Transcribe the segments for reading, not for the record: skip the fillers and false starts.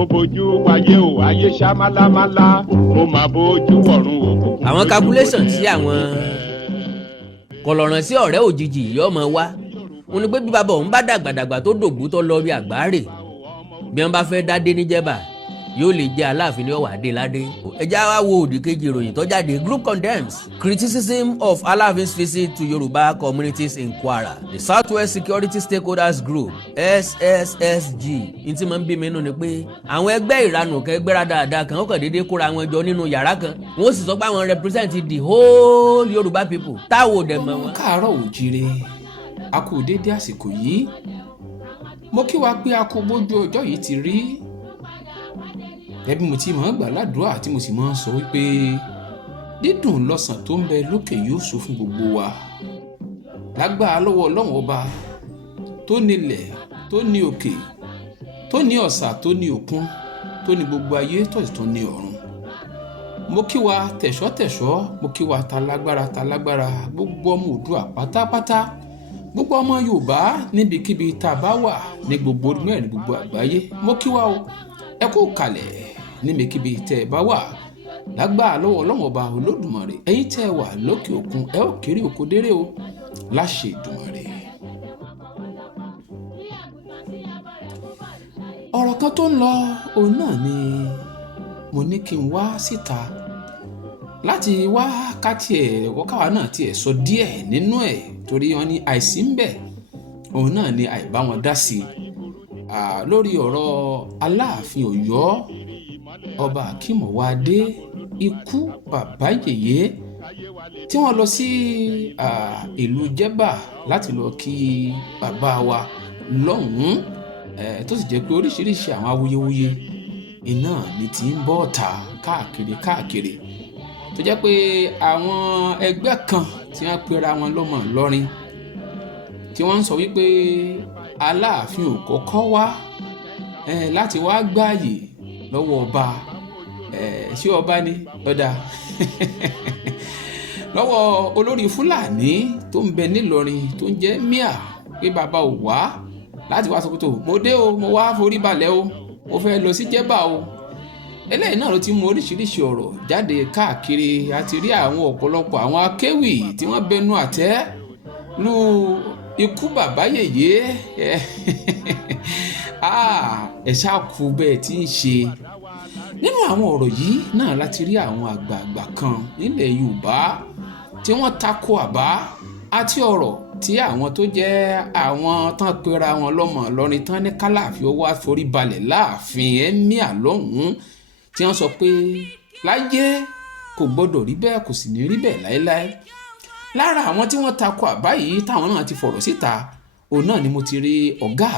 mo bójú wáyé o ayé ṣá málámálá mo máa bójú wọ̀run òkùnkùn. àwọn calculation tí àwọn kọlọ̀ràn sí ọ̀rẹ́ òjijì yìí ọmọ wa wọn ni pé bí bàbá òun bá dàgbàdàgbà tó dògbú tó lọ bí àgbáre bí wọn bá fẹ́ dádé ní Jebba yóò lè jẹ́ Aláàfin ní ọ̀wà adéládé. ẹja wa wo òdì kejì ìròyìn tó jáde. Group condemns criticism of Alaafin's visit to Yorùbá communities in Kwara. The Southwest Security Stakeholders Group SSSG ní tí máa ń bí mi nù ni pé àwọn ẹgbẹ́ ìranù kan ẹgbẹ́ra dáadáa kan ó kàn déédéé kóra wọn jọ nínú yàrá kan wọ́n sì sọ pé àwọn represent the whole Yorùbá people táwọn ò dẹ̀ mọ̀ wọn. káàárọ̀ òjíire a kú déédéé àsìkò yìí mo kí wa pé a kú bójú ọjọ́ yìí ti rí ẹbí mo ti máa ń gbà ládùúrà tí mo sì máa ń sọ wípé dídùn lọ́sàn tó ń bẹ lókè yóò sọ fún gbogbo wa lágbára lọ́wọ́ Ọlọ́run ọba tó nílẹ̀ tó ní òkè tó ní ọ̀sà tó ní òkun tó ní gbogbo ayé tó sì tó ní ọ̀run. mo kí wa tẹ̀ṣọ́ mo kí wa talágbára gbogbo ọmọ Oòduà pátápátá gbogbo ọmọ Yorùbá níbikíbi tá a bá wà ní gbogbo mẹ́rin gbogbo àgbáyé mo kí wa o ẹ kú kalẹ̀ níbikíbi tẹ́ ẹ bá wà lágbára lọ́wọ́ Ọlọ́run ọba Olódùmarè ẹ̀yin tẹ́ ẹ wà lókè òkun ẹ ó kéré oko déré o láṣẹ Èdùmàrè. ọ̀rọ̀ kan tó ń lọ òun náà ni mo ní kí n wá síta láti wá wọ́káwá náà tiẹ̀ sọ díẹ̀ nínú ẹ̀ torí wọn ní àìsí ń bẹ òun náà ni àìbá wọn dá sí i lórí ọ̀rọ̀ Aláàfin Ọ̀yọ́ ọba Akínmọ̀wádé ikú bàbá yèyé tí wọ́n lọ sí ìlú Jebba láti lọ kí bàbá wa lọ́hùn-ún tó sì jẹ́ pé oríṣiríṣi àwọn awuyewuye iná ni ti ń bọ́ ta káàkiri tó jẹ́ pé àwọn ẹgbẹ́ kan tí wọ́n pera wọn lọ́mọ Ìlọrin tí wọ́n ń sọ wípé Aláàfin ò kọ́kọ́ wá láti wá gbààyè lọ́wọ́ ọba ṣé ọba ni ọ̀dà lọ́wọ́ olórí Fúlàní tó ń bẹ nílọrin tó ń jẹ́ Míà pé bàbá ò wá láti wá sọ pé tó mo dé o mo wá forí balẹ̀ o mo fẹ́ lọ sí Jebba o eléyìí náà ló ti mú oríṣiríṣi ọ̀rọ̀ jáde káàkiri àti rí àwọn ọ̀pọ̀lọpọ̀ àwọn akéwì tí wọ́n bẹnu àtẹ́ lu ikú bàbá yèyé ẹ ṣáà kú bẹ́ẹ̀ tí ń ṣe. nínú àwọn ọ̀rọ̀ yìí náà láti rí àwọn àgbààgbà kan nílẹ̀ Yorùbá tí wọ́n tako àbá àti ọ̀rọ̀ tí àwọn tó jẹ́ àwọn tán pera wọn lọ́mọ Ìlọrin tán ní kálàfin ó wá forí balẹ̀ láàfin Ẹ̀míà lọ́hùn-ún tí wọ́n sọ pé láyé kò gbọ́dọ̀ rí bẹ́ẹ̀ kò sì ní rí bẹ́ẹ̀ láéláé. lára àwọn tí wọ́n tako àbá yìí táwọn náà ti fọ̀rọ̀ síta òun náà ni mo ti rí ọ̀gá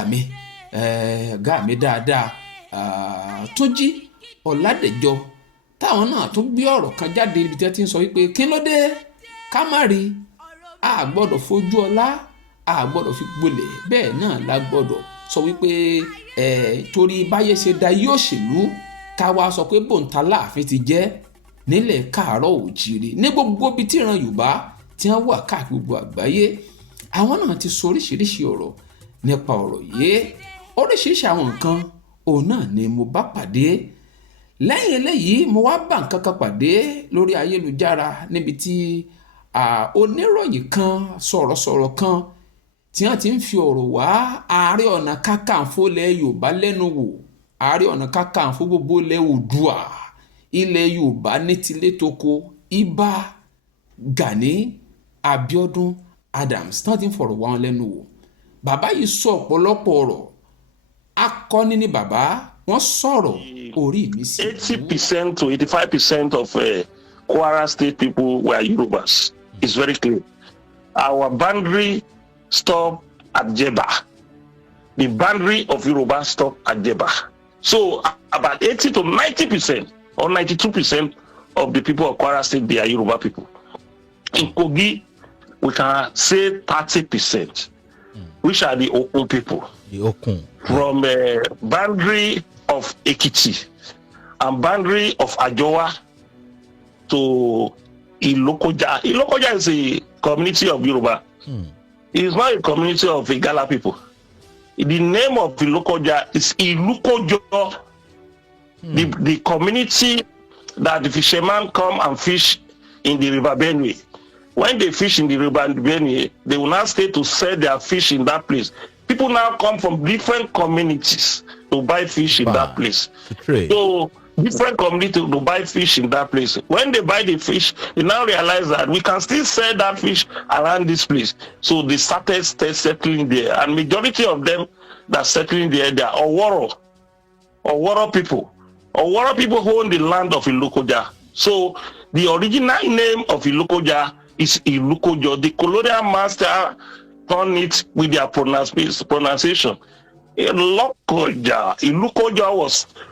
mi dáadáa Túnjí Ọ̀ládẹ̀jọ táwọn náà tún gbé ọ̀rọ̀ kan jáde ibi tí wọ́n ti ń sọ wípé kí ló dé ká má rí a gbọ́dọ̀ fojú ọlá a gbọ́dọ̀ fi gbolẹ̀ bẹ́ẹ̀ náà la gbọ́dọ̀ sọ wípé torí báyé ṣe da yóò ṣèlú ká wá sọ pé bòńtà Láàfin ti jẹ́ nílẹ̀ Káàárọ̀ Òjíire ní gbogbo ibi tí ìran Yorùbá tí wọ́n wà káàkiri gbogbo àgbáyé àwọn náà ti sọ oríṣiríṣi ọ̀rọ̀ nípa ọ̀rọ̀ yìí oríṣiríṣi àwọn nǹkan òun náà ni mo bá pàdé lẹ́yìn eléyìí mo wá bá nǹkan kan pàdé lórí ayélujára níbi tí oníròyìn kan sọ̀rọ̀sọ̀rọ̀ kan tí wọ́n ti ń fi ọ̀rọ̀ wá Ààrẹ Ọ̀nà Kakanfò ilẹ̀ Yorùbá lẹ́nu wò Ààrẹ Ọ̀nà Kakanfò gbogbo ilẹ̀ Oòduà ilẹ̀ Yorùbá ní tilé toko Ìbà Gani Abiodun Adams tí wọ́n ti ń fọ̀rọ̀ wá wọn lẹ́nu wò bàbá yìí sọ ọ̀pọ̀lọpọ̀ ọ̀rọ̀ akọni ni bàbá wọ́n sọ̀rọ̀ orí mi sí. 80% to 85% of Kwara State people were Yorubas. It's very clear. Our boundary stop at Jebba. The boundary of Yoruba stop at Jebba. So about 80 to 90% or 92% of the people of Kwara State, they are Yoruba people. In Kogi, we can say 30%, which are the Okun people. The Okun. From boundary of Ekiti and boundary of Ajowa to Ilokoja. Ilokoja is a community of Yoruba. It is not a community of Igala people. The name of Ilokoja is Ilukojo The community that the fishermen come and fish in the river Benue. When they fish in the river Benue, they will now stay to sell their fish in that place. People now come from different communities to buy fish in that place. So different communities to buy fish in that place. When they buy the fish, they now realize that we can still sell that fish around this place. So they started settling there, and majority of them that settling there, they are Oworo people. Oworo people own the land of Ilokoja. So the original name of Ilokoja is Ilukojo. The colonial master turned it with their pronunciation. Ilokoja. Ilukoja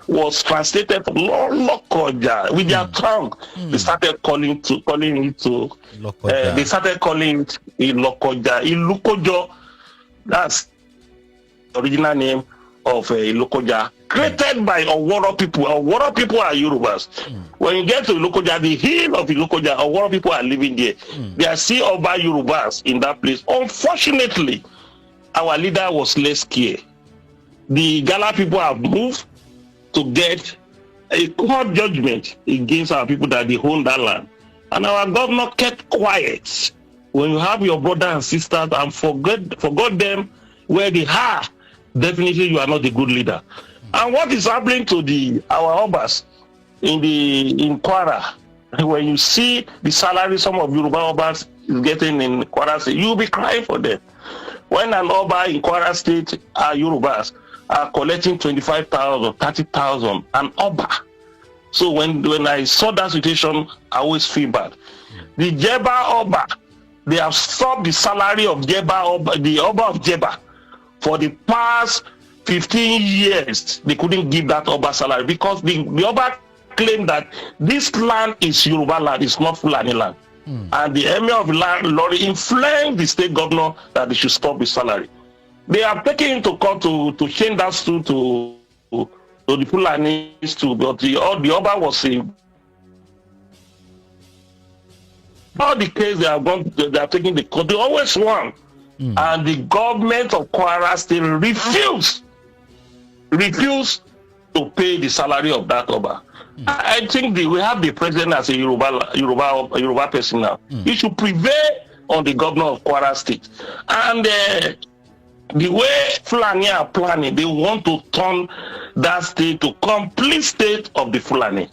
was translated Lokoja with their tongue. They started calling it Ilokoja. Ilukojo. That's the original name of Ilokoja, created by Oworo people. Oworo people are Yorubas. When you get to Ilokoja, the hill of Ilokoja, Oworo people are living there. There are still Oba Yorubas in that place. Unfortunately, our leader was less care. The Gala people have moved to get a court judgment against our people that they own that land. And our governor kept quiet. When you have your brother and sisters and forgot them where they are, definitely you are not a good leader. And what is happening to our Obas in Kwara, when you see the salary some of Yoruba Obas is getting in Kwara State, you'll be crying for them. When an Oba in Kwara State Yorubas are collecting 25,000, 30,000, an Oba. So when I saw that situation, I always feel bad. The Jebba Oba, they have stopped the salary of Jebba Oba, the Oba of Jebba. For the past 15 years, they couldn't give that Oba salary because the Oba claimed that this land is Yoruba land, it's not Fulani land. And the Emir of Lorry inflamed the state governor that they should stop his salary. They have taken him to court to change that to the Fulanis too, but the Oba was all the case they are taking the court, they always won. And the government of Kwara State refused to pay the salary of that Oba. I think we have the president as a Yoruba person now. He should prevail on the governor of Kwara State. And the way Fulani are planning, they want to turn that state to complete state of the Fulani.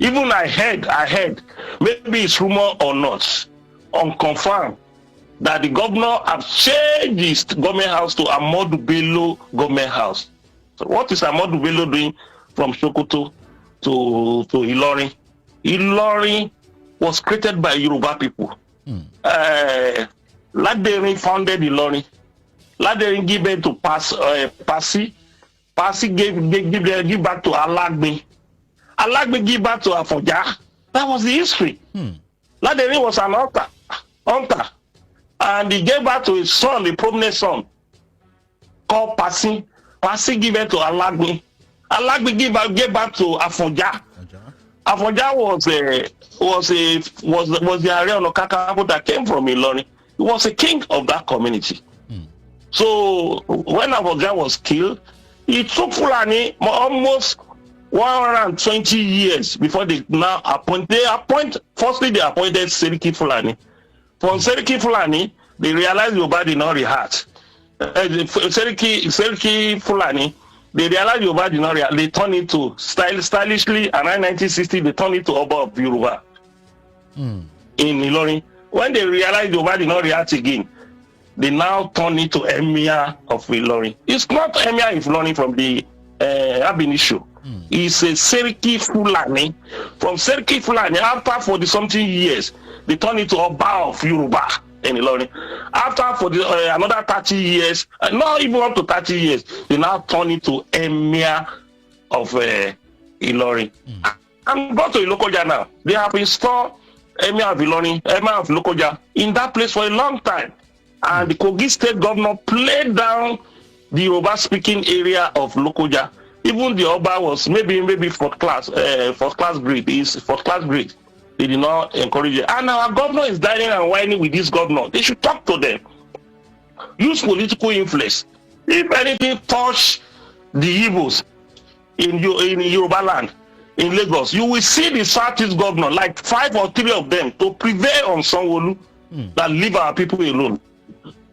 Even I heard, maybe it's rumor or not, unconfirmed, that the governor have changed his government house to Ahmadu Bello government house. So what is Ahmadu Bello doing from Sokoto to Ilorin? Ilorin was created by Yoruba people. Laderin founded Ilorin. Laderin gave it to Pasi. Pasi give back to Alagbe. Alagbe give back to Afonja. That was the history. Laderin was an hunter. And he gave back to his son, a prominent son, called Pasi. Pasi gave it to Alagbe. Alagbe gave back to Afonja. Afonja was the Ààrẹ Ọ̀nà Kakanfò that came from Ilorin. He was a king of that community. So when Afonja was killed, it took Fulani almost 120 years before they now appoint. Firstly, they appointed Seriki Fulani. From Seriki Fulani, they realized Yoruba did not react. Seriki Fulani, they realized Yoruba did not react. They turned it to stylishly, around 1960, they turned it to Oba of Yoruba in Ilorin. When they realized Yoruba did not react again, they now turned it to Emir of Ilorin. It's not Emir of Ilorin from the Abinisho. It's a Seriki Fulani. From Seriki Fulani, after 40-something years, they turned it to Oba of Yoruba in Ilorin. After another 30 years, not even up to 30 years, they now turn it to Emir of Ilorin. And go to Ilokoja now. They have installed Emir of Ilorin, Emir of Ilokoja in that place for a long time. And the Kogi state governor played down the Yoruba-speaking area of Lokoja. Even the Oba was maybe fourth class grade. He's fourth class grade. They did not encourage it. And our governor is dining and whining with this governor. They should talk to them. Use political influence. If anything touch the Igbos in Yoruba land, in Lagos, you will see the Southeast governor, like 5 or 3 of them, to prevail on Sanwo-Olu that leave our people alone.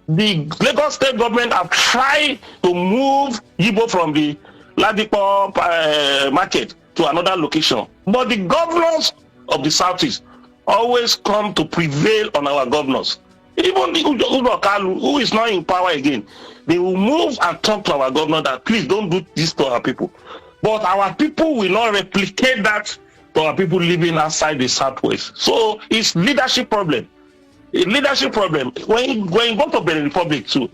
The Lagos state government have tried to move Igbo from the Ladipo market to another location. But the governors of the Southeast always come to prevail on our governors. Even the Udokalu, who is not in power again, they will move and talk to our governor that please don't do this to our people. But our people will not replicate that to our people living outside the Southwest. So it's leadership problem. A leadership problem. When you go to Benin Republic too,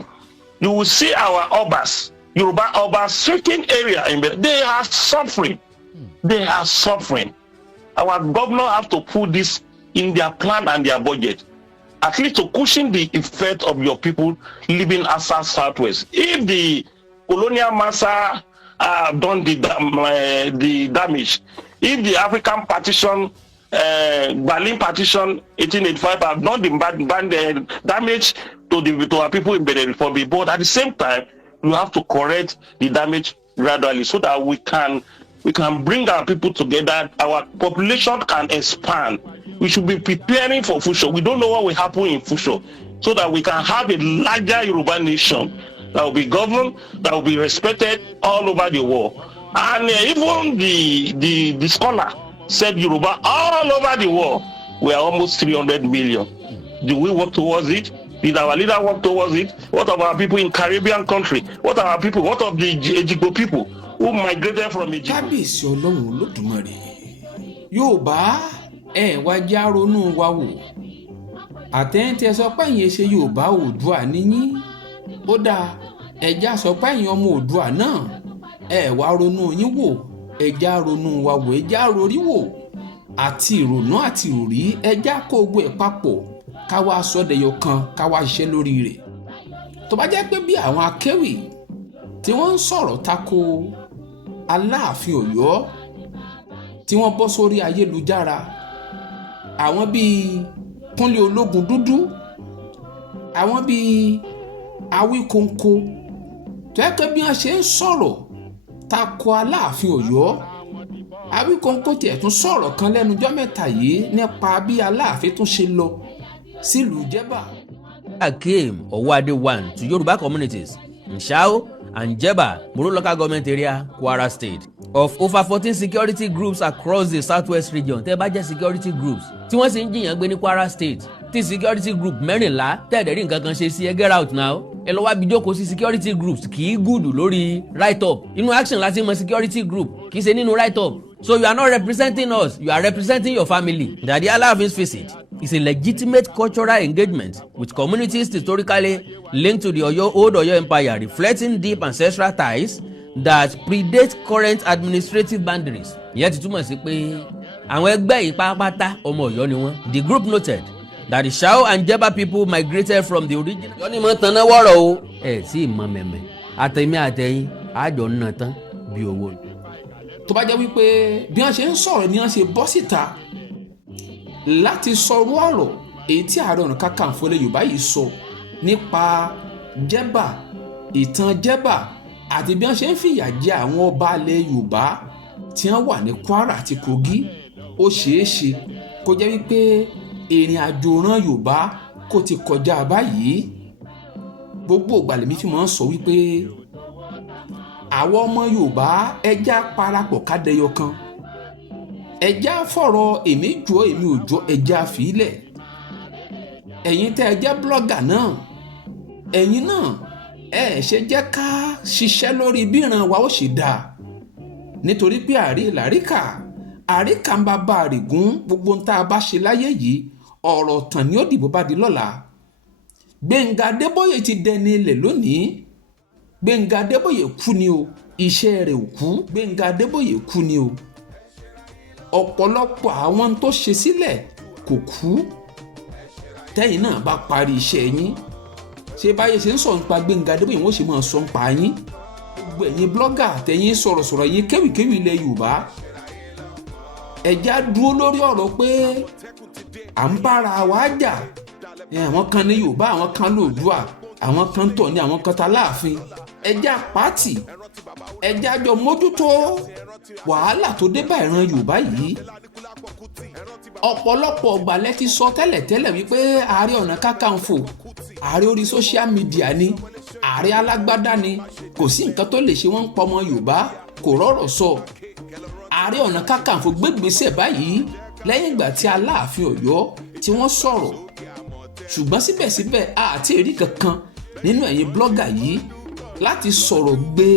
you will see our Obas, Yoruba Obas, certain area in Benin, they are suffering. They are suffering. Our governor have to put this in their plan and their budget, at least to cushion the effect of your people living outside Southwest. If the colonial master done the damage, if the African partition, Berlin partition 1885 have done the damage to our people in Benin Republic, but at the same time, we have to correct the damage gradually so that we can bring our people together, our population can expand. We should be preparing for future. We don't know what will happen in future, so that we can have a larger Yoruba nation that will be governed, that will be respected all over the world. And even the scholar said Yoruba all over the world, we are almost 300 million. Do we work towards it? Did our leader work towards it? What of our people in Caribbean country? What of our people? What of the Ejigbo people who migrated from Egypt? Kábíyèsí Ọlọ́run Olódùmarè, Yorùbá wá já ronú wa wò. Àtẹ̀yìntẹ̀ sọ pé ẹ̀yin ṣe Yorùbá Oòduà níyín. Ó dáa, ẹja sọ pé ẹ̀yin ọmọ Oòduà náà wá ronú yín wò. Ẹja ronú wa wò, ẹja rorí wò. Àti ìrònú àti ìròrí, ẹja kó gbogbo ẹ̀ papọ̀. Ká wá sọ́dẹ̀yọ kan, ká wá ṣiṣẹ́ lórí rẹ̀. Tó bá jẹ́ pé bí àwọn akéwì tí wọ́n ń sọ̀rọ̀ tako Aláàfin Ọ̀yọ́ tí wọ́n bọ́ sórí ayélujára, àwọn bíi Kúnlé Ológun Dúdú, àwọn bíi Awíkonko, tó yẹ pé bí wọ́n ṣe ń sọ̀rọ̀ tako Aláàfin Ọ̀yọ́, Awíkonko tiẹ̀ tún sọ̀rọ̀ kan lẹ́nujọ́ mẹ́ta yìí nípa bí Aláàfin tún ṣe lọ sílùú Jebba. Came Owade 1 to Yoruba communities in Shao and Jebba, Moro local government area, Kwara State. Of over 14 security groups across the Southwest region, tẹ́ bá jẹ́ security groups tí wọ́n sì ń jiyàn gbé ní Kwara State, tí security group mẹ́rìnlá tẹ́ẹ̀dẹ̀rí nǹkan kan ṣe sí ẹ get out now. Ẹ lọ wá bí jókòó sí security groups kì í gùdù lórí write up. Inú action láti mọ security group kì í ṣe nínú write up. So you are not representing us, you are representing your family. Daddy Alaafin's visit is a legitimate cultural engagement with communities historically linked to the old Oyo Empire, reflecting deep ancestral ties that predate current administrative boundaries. Ìyẹn ti túmọ̀ sí pé àwọn ẹgbẹ́ yìí pátápátá ọmọ Ọ̀yọ́ ni wọ́n. The group noted that the Shao and Jebba people migrated from the original. Ọ̀yọ́ ni mo tan náà wọ̀rọ̀ o. Ẹ tí ì mọ mẹ̀mẹ̀ àtẹ̀mí àtẹ̀yìn àjọ náà tán bí owó. Tó bá jẹ́ wípé bí wọ́n ṣe ń sọ̀rọ̀ ni wọ́n ṣe bọ́ síta láti sọ̀rọ̀ ọ̀rọ̀ èyí tí Ààrẹ Ọ̀nà Kakanfò ilẹ̀ Yorùbá yìí sọ nípa Jebba, ìtàn Jebba àti bí wọ́n ṣe ń fìyà jẹ àwọn ọba ilẹ̀ Yorùbá tí wọ́n wà ní Kwara àti Kogi, ó ṣeé ṣe kó jẹ́ wípé ìrìn àjò ran Yorùbá kò ti kọjá báyìí. Gbogbo ìgbà lèmi fi máa ń sọ wípé àwọn ọmọ Yorùbá ẹja parapọ̀ kádẹyọ kan, ẹja fọ̀rọ̀ èmi jọ èmi ò jọ ẹja fìlẹ̀. Ẹ̀yin tẹ́ ẹ jẹ́ blọ́gà náà, ẹ̀yin náà ṣe jẹ́ ká ṣiṣẹ́ lórí bí ìran wa ó ṣe dáa, nítorí pé àríkà ń bá bá àrègún. Gbogbo ń tá a bá ṣe láyé yìí ọ̀rọ̀ tàn ní ó dìbò bá di lọ́la. Gbẹ̀ngà Adébóyè ti dẹni ilẹ̀ lónìí. Gbẹ̀ngà Adébóyè kú ni o, iṣẹ́ rẹ̀ ò kú. Gbẹ̀ngà Adébóyè kú ni o. Ọ̀pọ̀lọpọ̀ àwọn tó ṣe sílẹ̀ kò kú. Tẹ́yìn náà bá parí iṣẹ́ yín, ṣé báyé ṣe ń sọ nípa Gbẹ̀ngà Adébóyè wọ́n ṣe máa sọ nípa yín. Gbogbo ẹ̀yin blọ́gà tẹ̀yin sọ̀rọ̀sọ̀rọ̀ yín kéwìkéwì ilẹ̀ Yorùbá, ẹ̀já dúró lórí ọ̀rọ̀ pé à ń bára wa jà. Àwọn kan ní Yorùbá, àwọn kan lóòdùà, àwọn kan tọ̀ ní àwọn kan ta Láàfin. Ẹ̀já pàtì, ẹ̀já jọ mójútó wàhálà tó dé bá ìran Yorùbá yìí ọ̀pọ̀lọpọ̀ ọgbà lẹ ti sọ tẹ́lẹ̀tẹ́lẹ̀ wípé Ààrẹ Ọ̀nà Kakanfò ààrẹ orí social media ni ààrẹ alágbádá ni kò sí nǹkan tó lè ṣe wọ́n ń pa ọmọ Yorùbá kò rọ̀rọ̀ sọ Ààrẹ Ọ̀nà Kakanfò gbégbèsè báyìí lẹ́yìn ìgbà tí Aláàfin Ọ̀yọ́ tí wọ́n sọ̀rọ̀ ṣùgbọ́n síbẹ̀síbẹ̀ àti èrí kankan nínú ẹ̀yin blọ́gà yìí láti sọ̀rọ̀ gbé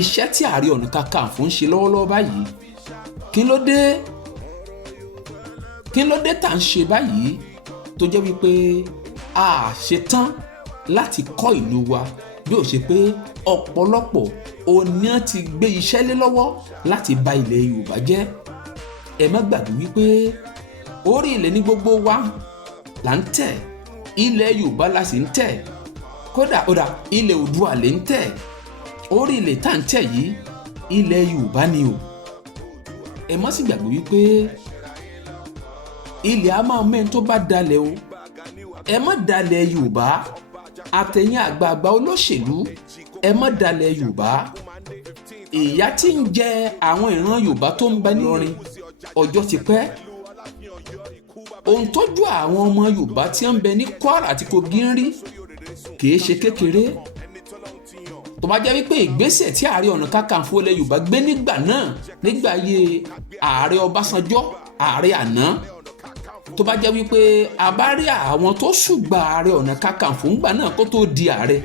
iṣẹ́ tí Ààrẹ Ọ̀nà Kakanfò ń ṣe lọ́wọ́lọ́wọ́ báyìí kí ló dé tá à ń ṣe báyìí tó jẹ́ wípé a ṣetán láti kọ́ ìlú wa bí ó ṣe pé ọ̀pọ̀lọpọ̀ òní ti gbé iṣẹ́ lé lọ́wọ́ láti bà ilẹ̀ Yorùbá jẹ́ ẹ má gbàgbé wípé orí ilẹ̀ ní gbogbo wa là ń tẹ̀ ilẹ̀ Yorùbá la sì ń tẹ̀ kódà ilẹ̀ Oòduà lè ń tẹ̀ orí ilẹ̀ tá à ń tẹ̀ yìí ilẹ̀ Yorùbá ni o ẹ má sì gbàgbé wípé ilẹ̀ a máa mẹ́rin tó bá dalẹ̀ o ẹ má dalẹ̀ Yorùbá àtẹ̀yìn àgbààgbà olóṣèlú ẹ má dalẹ̀ Yorùbá ìyà tí ń jẹ àwọn ìran Yorùbá tó ń bẹ nílọrin ọjọ́ ti pẹ́ ohun tójú àwọn ọmọ Yorùbá tí ń bẹ ní Kwara àti Kogi ń rí kìí ṣe kékeré tó bá jẹ́ wípé ìgbésẹ̀ tí Ààrẹ Ọ̀nà Kakanfò ilẹ̀ Yorùbá gbé nígbà náà nígbà ayé Ààrẹ Ọbásanjọ́ ààrẹ àná tó bá jẹ́ wípé a bá rí àwọn tó ṣùgbà Ààrẹ Ọ̀nà Kakanfò ńgbà náà kó tó di ààrẹ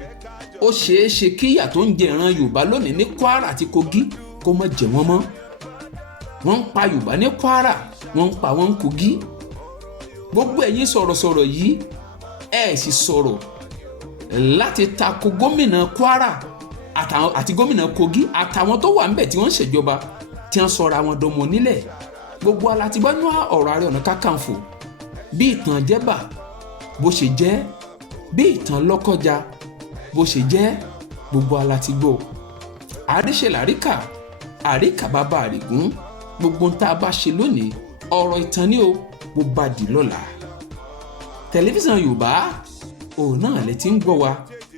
ó ṣeé ṣe kí ìyà tó ń jẹ ìran Yorùbá lónìí ní Kwara àti Kogi kó má jẹ wọ́n mọ́ wọ́n ń pa Yorùbá ní Kwara wọ́n ń pa wọ́n ń Kogi gbogbo ẹ̀yin sọ̀rọ̀sọ̀rọ̀ yìí ẹ̀ sì sọ̀rọ̀ láti tako gómìnà Kwara àti gómìnà Kogi àtàwọn tó wà ńbẹ̀ tí wọ́n ń ṣèjọba tí wọ́n sọra wọn dọmọ nílẹ̀ gbogbo alátìgbọ́nú ọ̀rọ̀ Ààrẹ Ọ̀nà Kakanfò bí ìtàn Jebba bó ṣe jẹ́ bí ìtàn Lọ́kọ́jà bó ṣe jẹ́ gbogbo alátìgbọ́ àríṣèláríkà àríkà bàbá àrègún gbogbo ń tá a bá ṣe lónìí ọ̀rọ̀ ìtàn ni o bó bá di lọ́la tẹlifíṣàn Yorùbá òun náà lẹ ti ń gbọ́ wa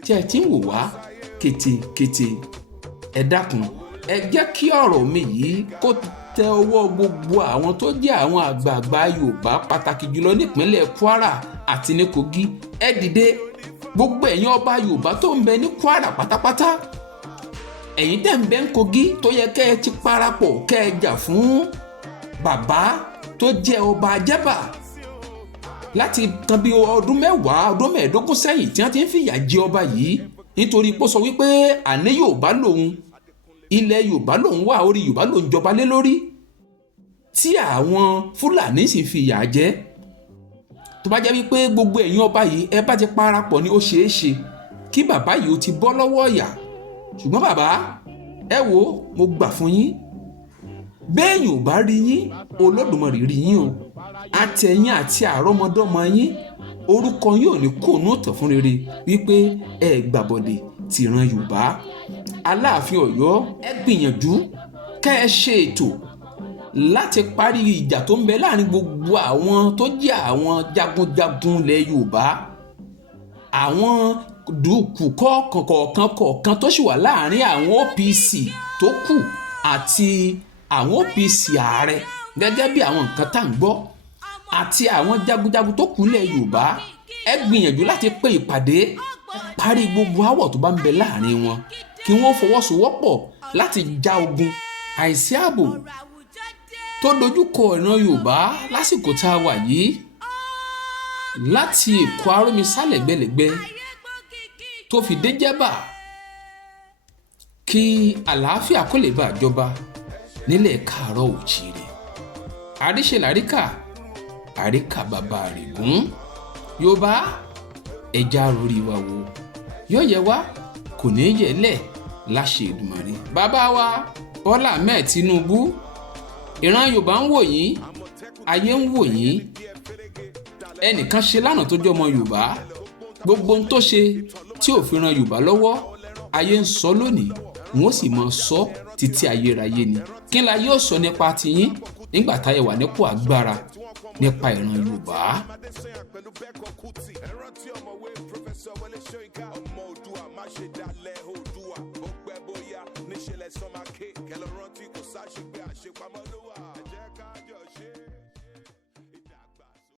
tí ẹ ti ń wò wá kétékété ẹ dákun ẹ jẹ́ kí ọ̀rọ̀ mi yìí kó tẹ ọwọ́ gbogbo àwọn tó jẹ́ àwọn àgbààgbà Yorùbá pàtàkì jùlọ nípínlẹ̀ Kwara àti ní Kogi ẹ dìde gbogbo ẹ̀yin ọba Yorùbá tó ń bẹ ní Kwara pátápátá ẹ̀yin tẹ̀ ń bẹ ń Kogi tó yẹ kẹ́ ẹ ti parapọ̀ kẹ́ ẹ jà fún bàbá tó jẹ́ ọba Jebba láti kan bí ọdún 15 sẹ́yìn tí wọ́n ti ń fìyà jẹ ọba yìí nítorí pé ó sọ wípé àní Yorùbá lòun ilẹ̀ Yorùbá lòun wà orí Yorùbá lòun jọba lé lórí tí àwọn Fúlàní sì fi ìyà jẹ tó bá jẹ́ wípé gbogbo ẹ̀yin ọba yìí ẹ bá ti parapọ̀ ní ó ṣeé ṣe kí bàbá yìí ó ti bọ́ lọ́wọ́ ìyà ṣùgbọ́n bàbá ẹ wo mo gbà fún yín bẹ́ẹ̀yìn ò bá rí yín Olódùmarè rí yín o àtẹ̀yìn àti àrọ́mọdọ́mọ yín orúkọ yín ò ní kóònù ọ̀tọ̀ fún rere wípé ẹ gbàbọ̀dè tìran Yorùbá Aláàfin Ọ̀yọ́ ẹ gbìyànjú kẹ́ ẹ ṣe ètò láti parí ìjà tó ń bẹ láàrin gbogbo àwọn tó jẹ́ àwọn jagunjagun ilẹ̀ Yorùbá àwọn dùkù kọ̀ọ̀kan tó sì wà láàrin àwọn OPC tó kù àti àwọn OPC ààrẹ gẹ́gẹ́ bí àwọn nǹkan tá à ń gbọ́ àti àwọn jagunjagun tó kù ilẹ̀ Yorùbá ẹ gbìyànjú láti pe ìpàdé parí gbogbo àwọ̀ tó bá ń bẹ láàrin wọn kí wọ́n fọwọ́sowọ́pọ̀ láti já ogun àìsí ààbò tó dojúkọ ìran Yorùbá lásìkò tá a wà yìí láti Èkó arómisálẹ̀ gbẹlẹ̀gbẹ́ tó fi dé Jebba kí àlàáfíà kó lè bá jọba nílẹ̀ Káàárọ̀ Oòjíire àríṣèláríkà àríkà bàbá àrègún Yorùbá ẹja rorí wa wo yóò yẹ wá kò ní yẹ lẹ̀ láṣẹ Èdùmàrè bàbá wa Bọ́lá Ahmed Tinubu ìran Yorùbá ń wò yín ayé ń wò yín ẹnìkan ṣe lánàá tó jẹ́ ọmọ Yorùbá gbogbo ohun tó ṣe tí ò fi ran Yorùbá lọ́wọ́ ayé ń sọ lónìí wọn ó sì máa sọ títí ayérayé ni kí la yóò sọ nípa tiyín nígbà táyé wà nípò agbára nípa ìran Yorùbá. Ọmọ Oòduà má ṣe dalẹ̀ Oòduà ó pẹ́ bóyá níṣẹ́ lẹ sọ máa ké. kẹlọ rántí kò sáṣepé àṣepamọ́ ló wà.